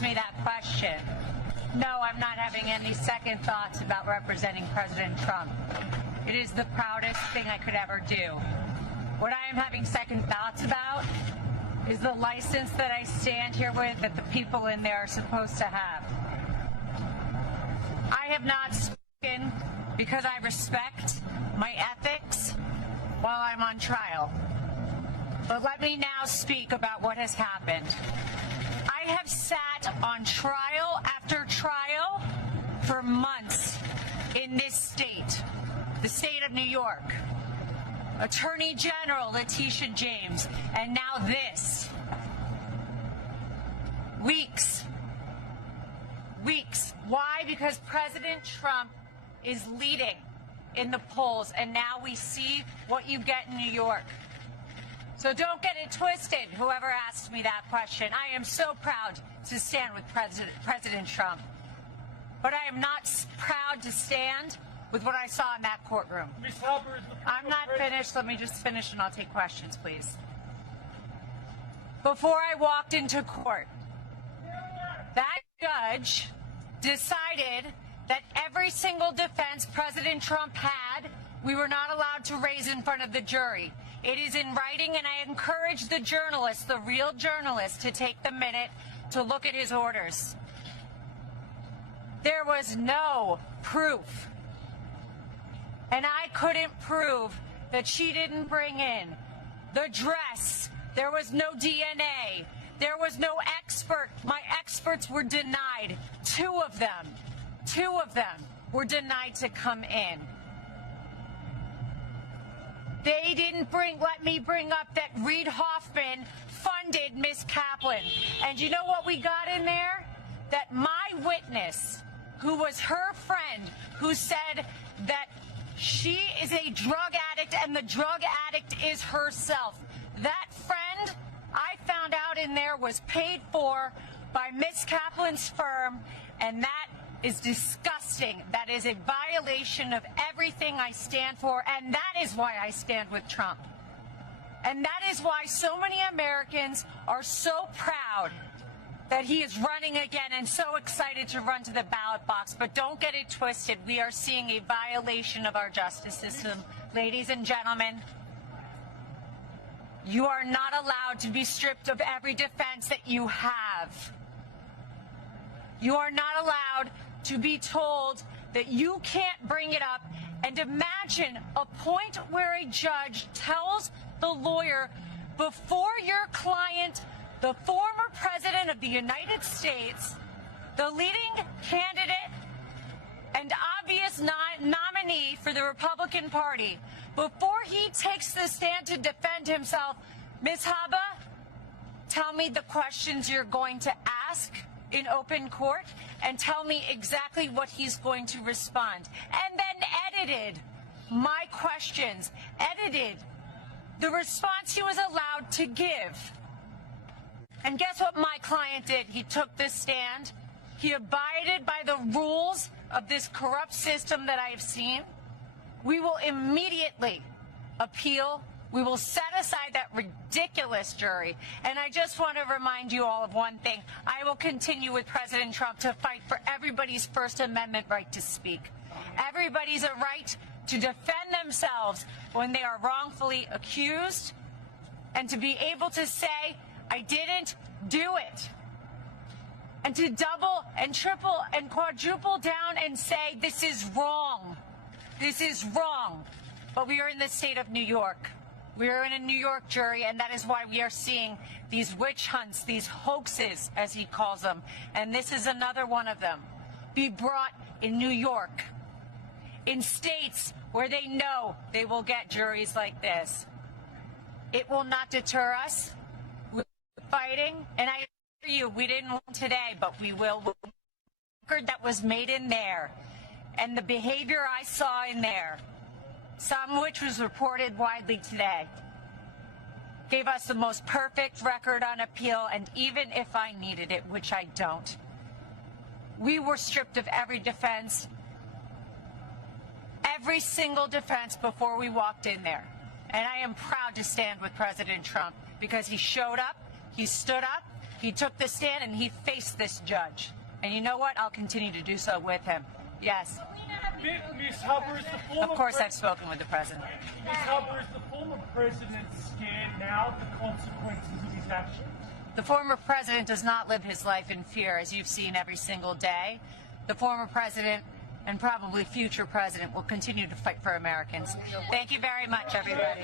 asked me that question. No, I'm not having any second thoughts about representing President Trump. It is the proudest thing I could ever do. What I am having second thoughts about is the license that I stand here with that the people in there are supposed to have. I have not spoken because I respect my ethics while I'm on trial. But let me now speak about what has happened. I have sat on trial after trial for months in this state, the state of New York. Attorney General Letitia James, and now this. Weeks. Why? Because President Trump is leading in the polls, and now we see what you get in New York. So don't get it twisted, whoever asked me that question. I am so proud to stand with President Trump. But I am not proud to stand with what I saw in that courtroom. I'm not finished. Let me just finish and I'll take questions, please. Before I walked into court, that judge decided that every single defense President Trump had, we were not allowed to raise in front of the jury. It is in writing, and I encourage the journalist, the real journalist, to take the minute to look at his orders. There was no proof. And I couldn't prove that she didn't bring in the dress. There was no DNA. There was no expert. My experts were denied. Two of them were denied to come in. They didn't let me bring up that Reid Hoffman funded Miss Kaplan. And you know what we got in there? That my witness, who was her friend, who said that she is a drug addict and the drug addict is herself. That friend, I found out in there, was paid for by Miss Kaplan's firm, and that is disgusting. That is a violation of everything I stand for, and that is why I stand with Trump. And that is why so many Americans are so proud that he is running again and so excited to run to the ballot box. But don't get it twisted. We are seeing a violation of our justice system. Ladies and gentlemen, you are not allowed to be stripped of every defense that you have. You are not allowed to be told that you can't bring it up. And imagine a point where a judge tells the lawyer, before your client, the former president of the United States, the leading candidate and obvious nominee for the Republican Party, before he takes the stand to defend himself, Ms. Habba, tell me the questions you're going to ask in open court and tell me exactly what he's going to respond. And then edited my questions, edited the response he was allowed to give. And guess what my client did? He took this stand. He abided by the rules of this corrupt system that I have seen. We will immediately appeal. We will set aside that ridiculous jury. And I just want to remind you all of one thing. I will continue with President Trump to fight for everybody's First Amendment right to speak. Everybody's a right to defend themselves when they are wrongfully accused, and to be able to say, I didn't do it. And to double and triple and quadruple down and say, this is wrong. This is wrong. But we are in the state of New York. We are in a New York jury, and that is why we are seeing these witch hunts, these hoaxes, as he calls them. And this is another one of them. Be brought in New York, in states where they know they will get juries like this. It will not deter us. We're fighting, and I assure you, we didn't win today, but we will. The record that was made in there, and the behavior I saw in there, some which was reported widely today, gave us the most perfect record on appeal, and even if I needed it, which I don't, we were stripped of every defense, every single defense before we walked in there. And I am proud to stand with President Trump because he showed up, he stood up, He took the stand and he faced this judge. And you know what? I'll continue to do so with him. Yes. Ms. Habba, is the former Of course I've spoken with the president. Ms. Habba, is the former president scared now of the consequences of his actions? The former president does not live his life in fear, as you've seen every single day. The former president and probably future president will continue to fight for Americans. Thank you very much, everybody.